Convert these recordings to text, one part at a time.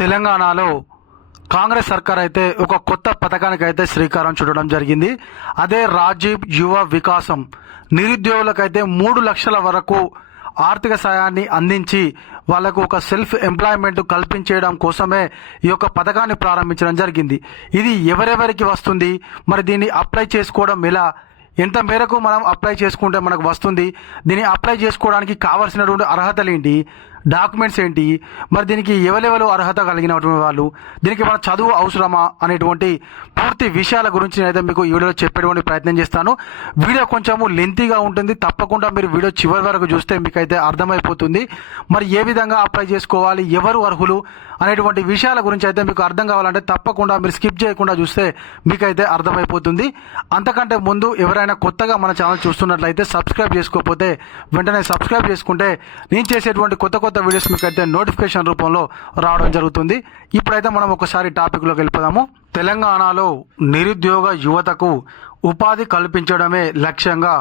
తెలంగాణలో కాంగ్రెస్ సర్కార్ అయితే ఒక కొత్త పథకానికి అయితే శ్రీకారం చుట్టడం జరిగింది. అదే రాజీవ్ యువ వికాసం. నిరుద్యోగులకైతే మూడు లక్షల వరకు ఆర్థిక సాయాన్ని అందించి వాళ్ళకు ఒక సెల్ఫ్ ఎంప్లాయ్మెంట్ కల్పించేయడం కోసమే ఈ యొక్క పథకాన్ని ప్రారంభించడం జరిగింది. ఇది ఎవరెవరికి వస్తుంది? మరి దీన్ని అప్లై చేసుకోవడం ఎలా? ఎంత మేరకు మనం అప్లై చేసుకుంటే మనకు వస్తుంది? దీన్ని అప్లై చేసుకోవడానికి కావాల్సినటువంటి అర్హతలు ఏంటి? డాక్యుమెంట్స్ ఏంటి? మరి దీనికి ఎవరెవరు అర్హత కలిగినటువంటి వాళ్ళు? దీనికి మన చదువు అవసరమా? అనేటువంటి పూర్తి విషయాల గురించి నేనైతే మీకు ఈ వీడియోలో చెప్పేటువంటి ప్రయత్నం చేస్తాను. వీడియో కొంచెము లెంతీగా ఉంటుంది. తప్పకుండా మీరు వీడియో చివరి వరకు చూస్తే మీకైతే అర్థమైపోతుంది. మరి ఏ విధంగా అప్లై చేసుకోవాలి? ఎవరు అర్హులు? అనేటువంటి విషయాల గురించి అయితే మీకు అర్థం కావాలంటే తప్పకుండా మీరు స్కిప్ చేయకుండా చూస్తే మీకైతే అర్థమైపోతుంది. అంతకంటే ముందు ఎవరైనా కొత్తగా మన ఛానల్ చూస్తున్నట్లయితే సబ్స్క్రైబ్ చేసుకోకపోతే వెంటనే సబ్స్క్రైబ్ చేసుకుంటే నేను చేసేటువంటి కొత్త కొత్త కొత్త వీడియోస్ మీకు అయితే నోటిఫికేషన్ రూపంలో రావడం జరుగుతుంది. ఇప్పుడైతే మనం ఒకసారి టాపిక్లోకి వెళ్ళిపోదాము. తెలంగాణలో నిరుద్యోగ యువతకు ఉపాధి కల్పించడమే లక్ష్యంగా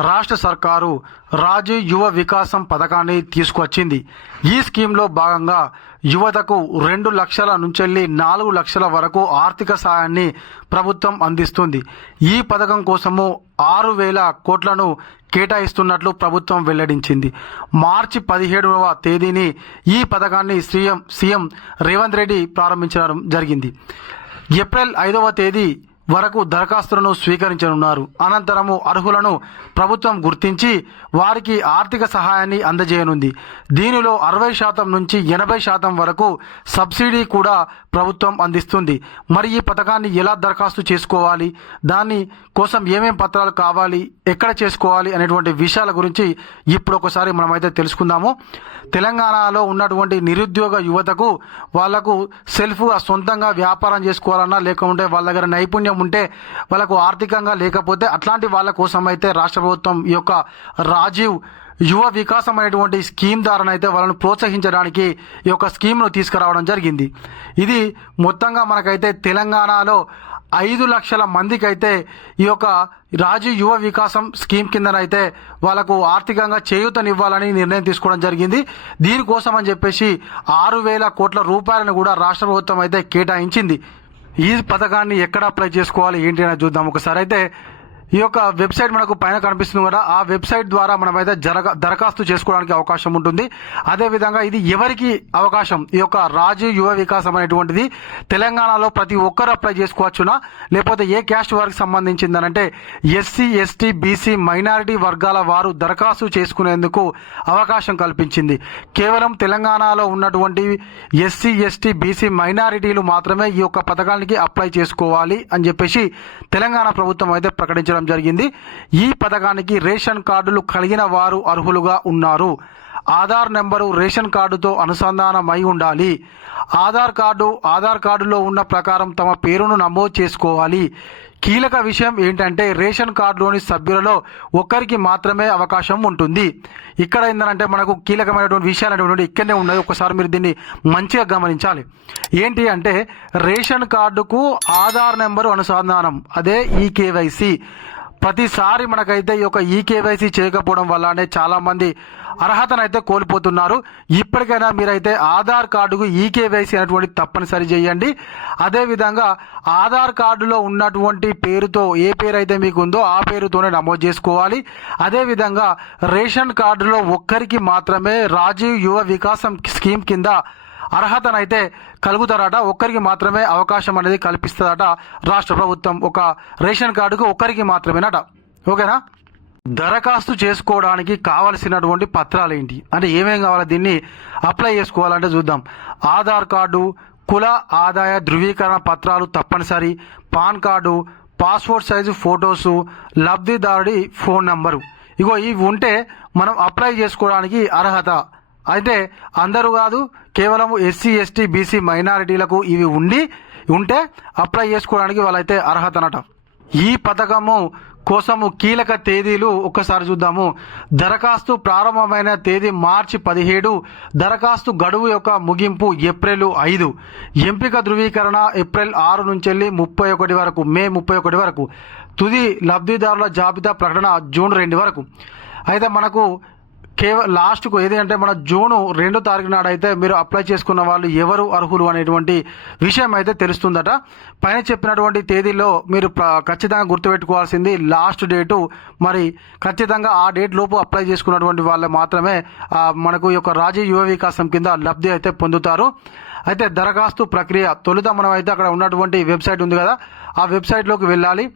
రాష్ట్ర సర్కారు రాజీవ్ యువ వికాసం పథకాన్ని తీసుకొచ్చింది. ఈ స్కీమ్లో భాగంగా యువతకు రెండు లక్షల నుంచి నాలుగు లక్షల వరకు ఆర్థిక సాయాన్ని ప్రభుత్వం అందిస్తుంది. ఈ పథకం కోసము ఆరు వేల కోట్లను కేటాయిస్తున్నట్లు ప్రభుత్వం వెల్లడించింది. మార్చి పదిహేడవ తేదీని ఈ పథకాన్ని సీఎం సీఎం రేవంత్ రెడ్డి ప్రారంభించడం జరిగింది. ఏప్రిల్ ఐదవ తేదీ వరకు దరఖాస్తులను స్వీకరించనున్నారు. అనంతరము అర్హులను ప్రభుత్వం గుర్తించి వారికి ఆర్థిక సహాయాన్ని అందజేయనుంది. దీనిలో అరవై శాతం నుంచి ఎనభై శాతం వరకు సబ్సిడీ కూడా ప్రభుత్వం అందిస్తుంది. మరి ఈ పథకాన్ని ఎలా దరఖాస్తు చేసుకోవాలి? దాని కోసం ఏమేం పత్రాలు కావాలి? ఎక్కడ చేసుకోవాలి? అనేటువంటి విషయాల గురించి ఇప్పుడు ఒకసారి మనమైతే తెలుసుకుందాము. తెలంగాణలో ఉన్నటువంటి నిరుద్యోగ యువతకు వాళ్ళకు సెల్ఫ్గా సొంతంగా వ్యాపారం చేసుకోవాలన్నా లేకుంటే వాళ్ళ దగ్గర నైపుణ్యం ఉంటే వాళ్ళకు ఆర్థికంగా లేకపోతే అట్లాంటి వాళ్ళ కోసం అయితే రాష్ట్ర ప్రభుత్వం ఈ యొక్క రాజీవ్ యువ వికాసం అనేటువంటి స్కీమ్ ద్వారా అయితే ప్రోత్సహించడానికి ఈ యొక్క స్కీమ్ను తీసుకురావడం జరిగింది. ఇది మొత్తంగా మనకైతే తెలంగాణలో ఐదు లక్షల మందికి అయితే ఈ యొక్క రాజు యువ వికాసం స్కీమ్ కిందనైతే వాళ్ళకు ఆర్థికంగా చేయూతనివ్వాలని నిర్ణయం తీసుకోవడం జరిగింది. దీనికోసం అని చెప్పేసి ఆరు వేల కోట్ల రూపాయలను కూడా రాష్ట్ర ప్రభుత్వం అయితే కేటాయించింది. ఈ పథకాన్ని ఎక్కడ అప్లై చేసుకోవాలి ఏంటి అని చూద్దాం ఒకసారి. అయితే ఈ యొక్క వెబ్సైట్ మనకు పైన కనిపిస్తుంది కదా. ఆ వెబ్సైట్ ద్వారా మనమైతే జరగ దరఖాస్తు చేసుకోవడానికి అవకాశం ఉంటుంది. అదేవిధంగా ఇది ఎవరికి అవకాశం? ఈ యొక్క రాజీవ్ యువ వికాసం అనేటువంటిది తెలంగాణలో ప్రతి ఒక్కరు అప్లై చేసుకోవచ్చునా? లేకపోతే ఏ క్యాస్ట్ వారికి సంబంధించిందనంటే ఎస్సీ ఎస్టీ బీసీ మైనారిటీ వర్గాల వారు దరఖాస్తు చేసుకునేందుకు అవకాశం కల్పించింది. కేవలం తెలంగాణలో ఉన్నటువంటి ఎస్సీ ఎస్టీ బీసీ మైనారిటీలు మాత్రమే ఈ యొక్క పథకానికి అప్లై చేసుకోవాలి అని చెప్పేసి తెలంగాణ ప్రభుత్వం అయితే ప్రకటించడం జరిగింది. ఈ పథకానికి రేషన్ కార్డులు కలిగిన వారు అర్హులుగా ఉన్నారు. ఆధార్ నెంబరు రేషన్ కార్డుతో అనుసంధానమై ఉండాలి. ఆధార్ కార్డు ఆధార్ కార్డులో ఉన్న ప్రకారం తమ పేరును నమోదు చేసుకోవాలి. కీలక విషయం ఏంటంటే రేషన్ కార్డులోని సభ్యులలో ఒక్కరికి మాత్రమే అవకాశం ఉంటుంది. ఇక్కడ ఏంటంటే మనకు కీలకమైనటువంటి విషయాలు అనేటువంటి ఇక్కడనే ఉన్నది ఒకసారి మీరు దీన్ని మంచిగా గమనించాలి. ఏంటి అంటే రేషన్ కార్డుకు ఆధార్ నెంబరు అనుసంధానం. అదే ఈ కేవైసీ. ప్రతిసారి మనకైతే ఈ యొక్క ఈకేవైసీ చేయకపోవడం వల్లనే చాలామంది అర్హతనైతే కోల్పోతున్నారు. ఇప్పటికైనా మీరైతే ఆధార్ కార్డుకు ఈకేవైసీ అనేటువంటి తప్పనిసరి చేయండి. అదేవిధంగా ఆధార్ కార్డులో ఉన్నటువంటి పేరుతో ఏ పేరు అయితే మీకు ఉందో ఆ పేరుతోనే నమోదు చేసుకోవాలి. అదేవిధంగా రేషన్ కార్డులో ఒక్కరికి మాత్రమే రాజీవ్ యువ వికాసం స్కీమ్ కింద అర్హతనైతే కలుగుతారట. ఒక్కరికి మాత్రమే అవకాశం అనేది కల్పిస్తుందట రాష్ట్ర ప్రభుత్వం. ఒక రేషన్ కార్డుకు ఒక్కరికి మాత్రమేనట. ఓకేనా? దరఖాస్తు చేసుకోవడానికి కావలసినటువంటి పత్రాలు ఏంటి? అంటే ఏమేం కావాలి? దీన్ని అప్లై చేసుకోవాలంటే చూద్దాం. ఆధార్ కార్డు కుల ఆదాయ ధృవీకరణ పత్రాలు తప్పనిసరి. PAN card passport size photos లబ్ధిదారుడి phone number. ఇగో ఇవి ఉంటే మనం అప్లై చేసుకోవడానికి అర్హత. అయితే అందరూ కాదు కేవలం ఎస్సీ ఎస్టీ బీసీ మైనారిటీలకు ఇవి ఉండి ఉంటే అప్లై చేసుకోవడానికి వాళ్ళైతే అర్హతనట. ఈ పథకము కోసము కీలక తేదీలు ఒక్కసారి చూద్దాము. దరఖాస్తు ప్రారంభమైన తేదీ మార్చి పదిహేడు దరఖాస్తు గడువు యొక్క ముగింపు ఏప్రిల్ ఐదు. ఎంపిక ధృవీకరణ ఏప్రిల్ ఆరు నుంచి వెళ్ళి ముప్పై ఒకటి వరకు మే ముప్పై ఒకటి వరకు. తుది లబ్ధిదారుల జాబితా ప్రకటన జూన్ రెండు వరకు. అయితే మనకు కేవ లాస్ట్కు ఏది అంటే మన జూన్ రెండో తారీఖు నాడు అయితే మీరు అప్లై చేసుకున్న వాళ్ళు ఎవరు అర్హులు అనేటువంటి విషయం అయితే తెలుస్తుందట. పైన చెప్పినటువంటి తేదీలో మీరు ఖచ్చితంగా గుర్తుపెట్టుకోవాల్సింది లాస్ట్ డేటు. మరి ఖచ్చితంగా ఆ డేట్ లోపు అప్లై చేసుకున్నటువంటి వాళ్ళు మాత్రమే మనకు ఈ యొక్క రాజీవ్ యువ వికాసం కింద లబ్ధి అయితే పొందుతారు. అయితే దరఖాస్తు ప్రక్రియ తొలుత మనం అయితే అక్కడ ఉన్నటువంటి వెబ్సైట్ ఉంది కదా ఆ వెబ్సైట్లోకి వెళ్ళాలి.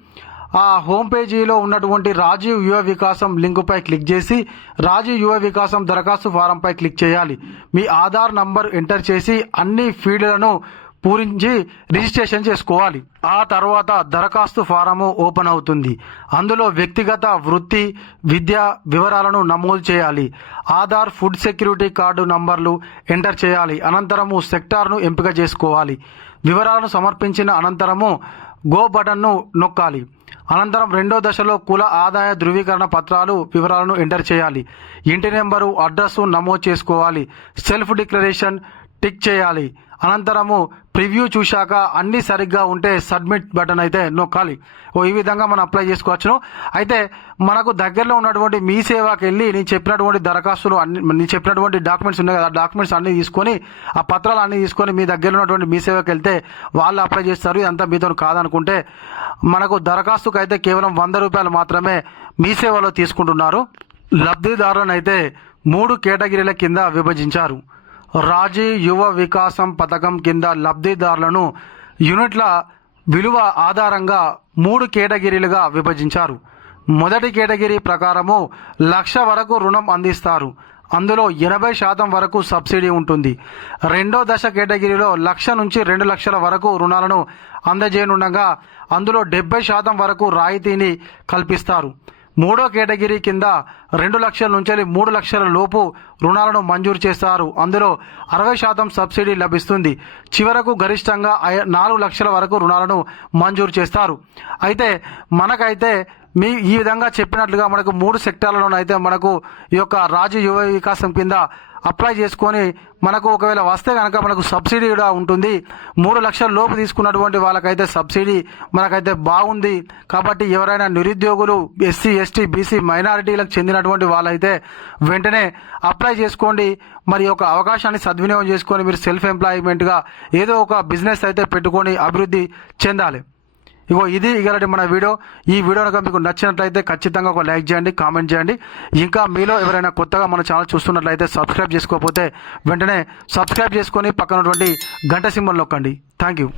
ఆ హోమ్ పేజీలో ఉన్నటువంటి రాజీవ్ యువ వికాసం లింకుపై క్లిక్ చేసి రాజీవ్ యువ వికాసం దరఖాస్తు ఫారంపై క్లిక్ చేయాలి. మీ ఆధార్ నంబర్ ఎంటర్ చేసి అన్ని ఫీల్డ్లను పూరించి రిజిస్ట్రేషన్ చేసుకోవాలి. ఆ తర్వాత దరఖాస్తు ఫారము ఓపెన్ అవుతుంది. అందులో వ్యక్తిగత వృత్తి విద్య వివరాలను నమోదు చేయాలి. ఆధార్ ఫుడ్ సెక్యూరిటీ కార్డు నంబర్లు ఎంటర్ చేయాలి. అనంతరము సెక్టార్ను ఎంపిక చేసుకోవాలి. వివరాలను సమర్పించిన అనంతరము గో బటన్ను నొక్కాలి. అనంతరం రెండో దశలో కుల ఆదాయ ధృవీకరణ పత్రాలు వివరాలను ఎంటర్ చేయాలి. ఇంటి నెంబరు అడ్రస్సు నమోదు చేసుకోవాలి. సెల్ఫ్ డిక్లరేషన్ టిక్ చేయాలి. అనంతరము ప్రివ్యూ చూశాక అన్ని సరిగ్గా ఉంటే సబ్మిట్ బటన్ అయితే నొక్కాలి ఓ ఈ విధంగా మనం అప్లై చేసుకోవచ్చును. అయితే మనకు దగ్గరలో ఉన్నటువంటి మీ సేవకి వెళ్ళి నేను చెప్పినటువంటి దరఖాస్తులు అన్ని నేను చెప్పినటువంటి డాక్యుమెంట్స్ ఉన్నాయి కదా ఆ డాక్యుమెంట్స్ అన్ని తీసుకొని ఆ పత్రాలు అన్ని తీసుకొని మీ దగ్గర ఉన్నటువంటి మీ సేవకి వెళ్తే వాళ్ళు అప్లై చేస్తారు. ఇదంతా మీతో కాదనుకుంటే మనకు దరఖాస్తుకు అయితే కేవలం వంద రూపాయలు మాత్రమే మీ సేవలో తీసుకుంటున్నారు. లబ్ధిదారులను అయితే మూడు కేటగిరీల కింద విభజించారు. రాజీ యువ వికాసం పథకం కింద లబ్ధిదారులను యూనిట్ల విలువ ఆధారంగా మూడు కేటగిరీలుగా విభజించారు. మొదటి కేటగిరీ ప్రకారము లక్ష వరకు రుణం అందిస్తారు. అందులో ఎనభై శాతం వరకు సబ్సిడీ ఉంటుంది. రెండో దశ కేటగిరీలో లక్ష నుంచి రెండు లక్షల వరకు రుణాలను అందజేయనుండగా అందులో డెబ్బై శాతం వరకు రాయితీని కల్పిస్తారు. మూడో కేటగిరీ కింద రెండు లక్షల నుంచి మూడు లక్షల లోపు రుణాలను మంజూరు చేస్తారు. అందులో అరవై శాతం సబ్సిడీ లభిస్తుంది. చివరకు గరిష్టంగా నాలుగు లక్షల వరకు రుణాలను మంజూరు చేస్తారు. అయితే మనకైతే మీ ఈ విధంగా చెప్పినట్లుగా మనకు మూడు సెక్టార్లలోనైతే మనకు ఈ యొక్క రాజు యువ వికాసం కింద అప్లై చేసుకొని మనకు ఒకవేళ వస్తే కనుక మనకు సబ్సిడీ కూడా ఉంటుంది. మూడు లక్షల లోపు తీసుకున్నటువంటి వాళ్ళకైతే సబ్సిడీ మనకైతే బాగుంది. కాబట్టి ఎవరైనా నిరుద్యోగులు ఎస్సీ ఎస్టీ బీసీ మైనారిటీలకు చెందినటువంటి వాళ్ళైతే వెంటనే అప్లై చేసుకోండి. మరి ఒక అవకాశాన్ని సద్వినియోగం చేసుకొని మీరు సెల్ఫ్ ఎంప్లాయ్మెంట్గా ఏదో ఒక బిజినెస్ అయితే పెట్టుకొని అభివృద్ధి చెందాలి. ఇగో ఇది ఇగలటి మన వీడియో. ఈ వీడియో కనుక మీకు నచ్చినట్లయితే ఖచ్చితంగా ఒక లైక్ చేయండి కామెంట్ చేయండి. ఇంకా మీలో ఎవరైనా కొత్తగా మన ఛానల్ చూస్తున్నట్లయితే సబ్స్క్రైబ్ చేసుకోకపోతే వెంటనే సబ్స్క్రైబ్ చేసుకొని పక్కనటువంటి గంట సింబల్ నొక్కండి. Thank you